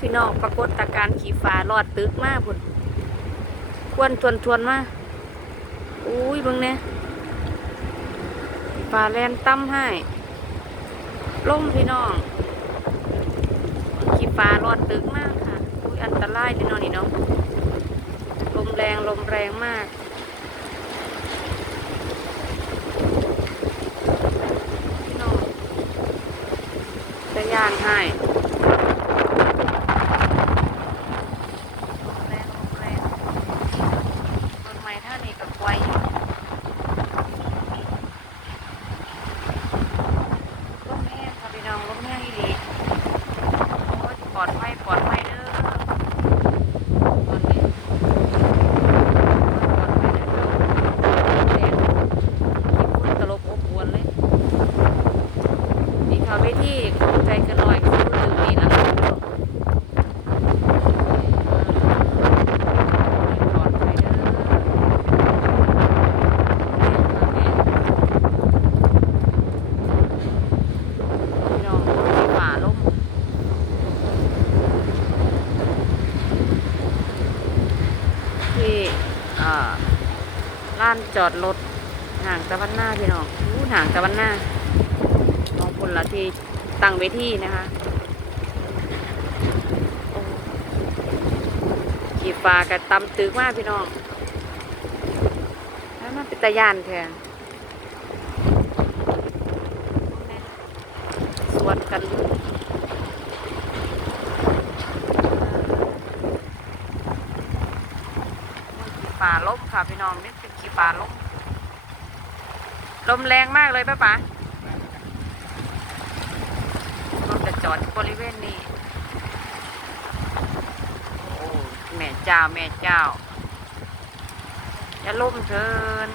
พี่น้องปรากฏการขี่ฟ้ารอดตึกมากพุ่นควนทวนทวนๆมาอุ้ยเบิ่งเนี่ยฟ้าแลนตั้มให้ล่มพี่น้องขี่ฟ้ารอดตึกมากค่ะอุ้ยอันตรายพี่น้องนี่เนาะลมแรงลมแรงมากพี่น้องจะย่านให้ลมแรงลมแรงต้นไม้ท่านี้กับไวอยู่ลมแห้งค่ะพี่น้องลมแห้งอีหลีโอ้ยปลอดภัยปลอดภัยเด้อตอนนี้ปลอดภัยเด้อลมแรงขี้ฝุ่นตลบอบอวนเลย นี่ค่ะ เวทีของใจเกันหน่อยคือลืมนี่แล้วปลอดภัยเด้อแม่ค่ะแม่พี่น้องฝาลมที่อ่านจอดรถห่างตะวันหน้าพี่น้องห่างตะวันหน้า คนละที่ตั้งเวทีนะคะขี่ฟ้ากับตำตึกมากพี่น้องแล้วมันเป็นตะยานแทนสวนกันขี่าล้มค่ะพี่น้องนี่เป็นขี่ฟ้าล้มลมแรงมากเลยป้าป๋า รถ จอดบริเวณนี้โอ้แม่เจ้าแม่เจ้า จะล่มเชิญ